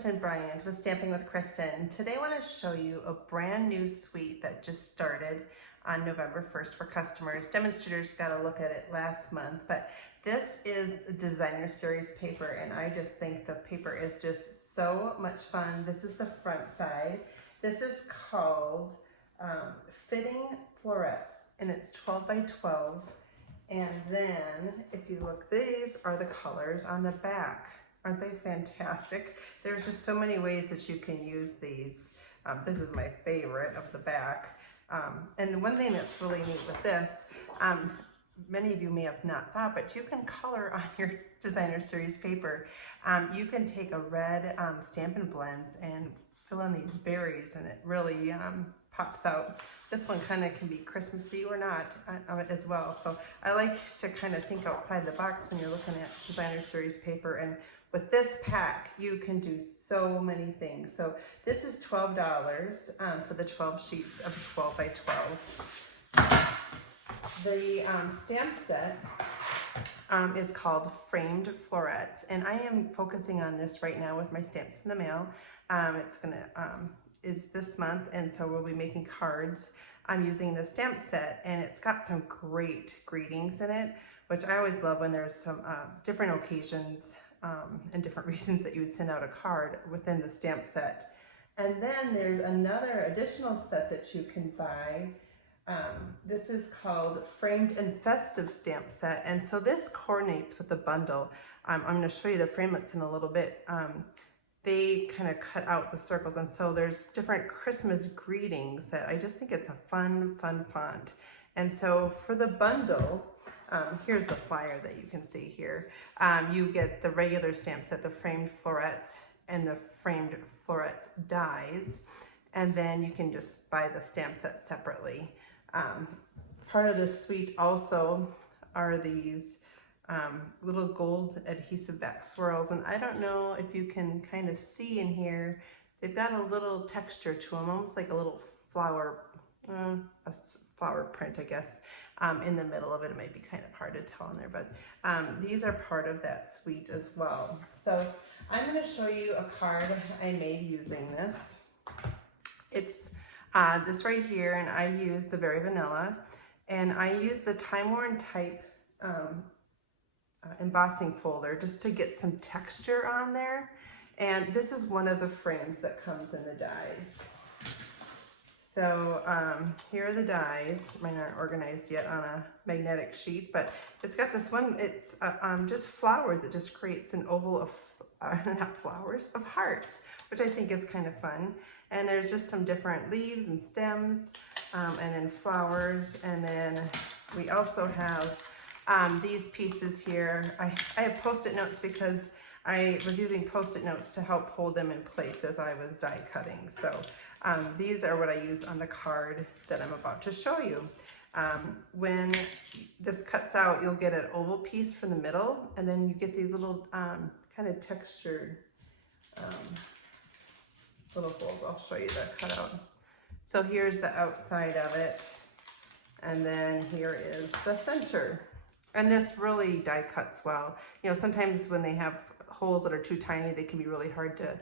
Kristen Bryant with Stamping with Kristen. Today I want to show you a brand new suite that just started on November 1st for customers. Demonstrators got a look at it last month, but this is designer series paper, and I just think the paper is just so much fun. This is the front side. This is called Fitting Florets, and it's 12 by 12. And then if you look, these are the colors on the back. Aren't they fantastic? There's just so many ways that you can use these. This is my favorite of the back. And one thing that's really neat with this, many of you may have not thought, but you can color on your designer series paper. You can take a red Stampin' Blends and fill in these berries, and it really pops out. This one kind of can be Christmassy or not as well. So I like to kind of think outside the box when you're looking at designer series paper. And with this pack, you can do so many things. So this is $12 for the 12 sheets of 12 by 12. The stamp set is called Framed Florets, and I am focusing on this right now with my Stamps in the Mail. Is this month, and so we'll be making cards. I'm using the stamp set, and it's got some great greetings in it, which I always love when there's some different occasions and different reasons that you would send out a card within the stamp set. And then there's another additional set that you can buy. This is called Framed and Festive Stamp Set, and so this coordinates with the bundle. I'm going to show you the framelits in a little bit. They kind of cut out the circles, and so there's different Christmas greetings that I just think it's a fun font. And so for the bundle, here's the flyer that you can see here. You get the regular stamp set, the framed florets, and the framed florets dies, and then you can just buy the stamp set separately. Part of the suite also are these little gold adhesive back swirls, and I don't know if you can kind of see in here, they've got a little texture to them, almost like a little flower, a flower print, I guess. In the middle of it, it might be kind of hard to tell in there, but these are part of that suite as well. So I'm going to show you a card I made using this. It's this right here, and I use the Very Vanilla, and I use the Time Worn Type embossing folder just to get some texture on there. And this is one of the frames that comes in the dies. So here are the dies. Mine aren't organized yet on a magnetic sheet, but it's got this one, it's just flowers. It just creates an oval of, not flowers, of hearts, which I think is kind of fun. And there's just some different leaves and stems, and then flowers. And then we also have these pieces here. I have Post-it notes because I was using Post-it notes to help hold them in place as I was die cutting. So these are what I use on the card that I'm about to show you. When this cuts out, you'll get an oval piece from the middle, and then you get these little kind of textured little holes. I'll show you the cutout. So here's the outside of it, and then here is the center. And this really die cuts well. You know, sometimes when they have holes that are too tiny, they can be really hard to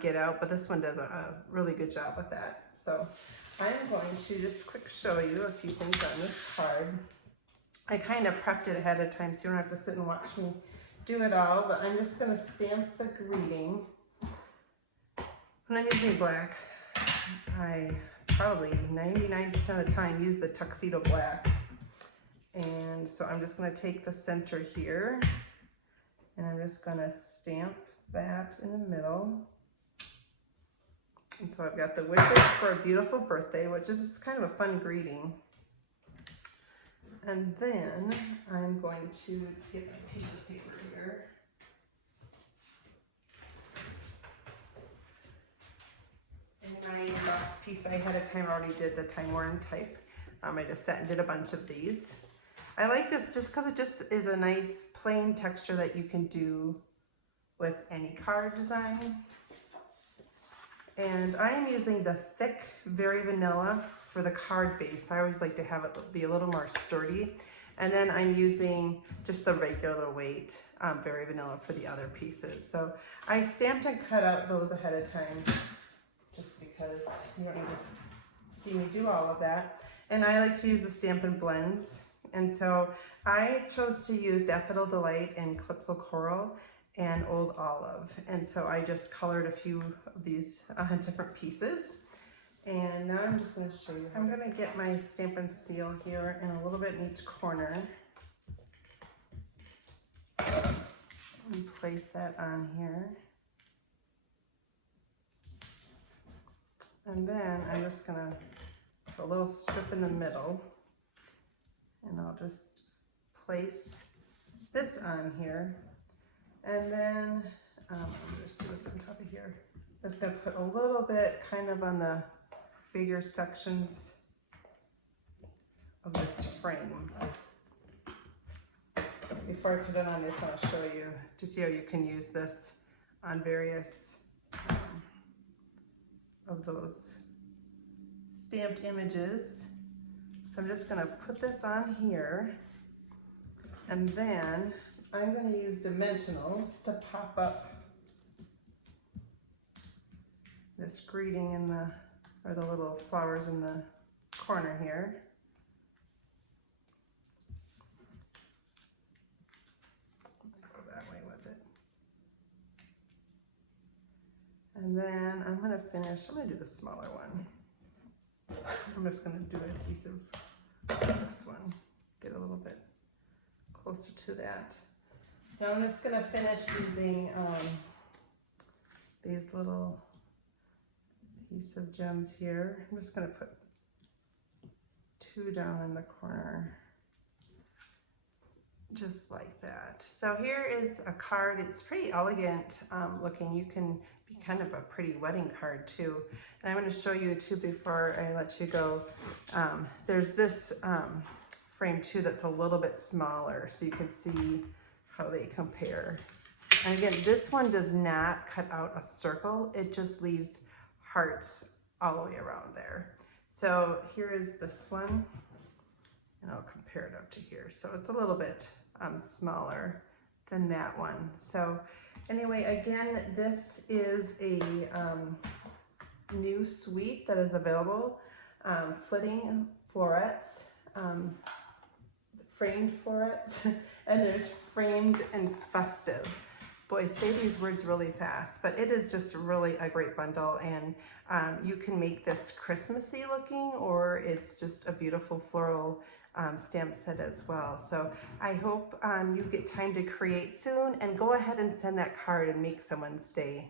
get out, but this one does a really good job with that. So I'm going to just quick show you a few things on this card. I kind of prepped it ahead of time so you don't have to sit and watch me do it all, but I'm just going to stamp the greeting. When I'm using black, I probably 99% of the time use the tuxedo black. And so I'm just going to take the center here, and I'm just going to stamp that in the middle. And so I've got the wishes for a beautiful birthday, which is kind of a fun greeting. And then I'm going to get a piece of paper here. And my embossed piece, I ahead of time already did the Time Worn Type. I just sat and did a bunch of these. I like this just because it just is a nice plain texture that you can do with any card design. And I am using the thick Very Vanilla for the card base. I always like to have it be a little more sturdy. And then I'm using just the regular weight, Very Vanilla for the other pieces. So I stamped and cut out those ahead of time just because you don't need to see me do all of that. And I like to use the Stampin' Blends. And so I chose to use Daffodil Delight and Calypso Coral and Old Olive. And so I just colored a few of these different pieces. And now I'm just going to show you. I'm going to get my Stampin' Seal here and a little bit in each corner. And place that on here. And then I'm just going to put a little strip in the middle. And I'll just place this on here. And then I'm just do this on top of here. I'm just going to put a little bit kind of on the bigger sections of this frame. Before I put it on, I just want to show you to see how you can use this on various of those stamped images. So I'm just going to put this on here, and then I'm going to use dimensionals to pop up this greeting in the, or the little flowers in the corner here. Go that way with it. And then I'm going to finish, I'm going to do the smaller one. I'm just going to do adhesive with this one, get a little bit closer to that. Now I'm just going to finish using these little adhesive gems here. I'm just going to put 2 down in the corner, just like that. So here is a card. It's pretty elegant looking. You can be kind of a pretty wedding card too. And I'm going to show you too before I let you go. There's this frame too that's a little bit smaller, so you can see how they compare. And again, this one does not cut out a circle. It just leaves hearts all the way around there. So here is this one, and I'll compare it up to here. So it's a little bit smaller than that one. So anyway, again, this is a new suite that is available. Fitting Florets, framed florets, and there's framed and festive. Boy, say these words really fast, but it is just really a great bundle, and you can make this Christmassy looking, or it's just a beautiful floral stamp set as well. So I hope you get time to create soon, and go ahead and send that card and make someone's day.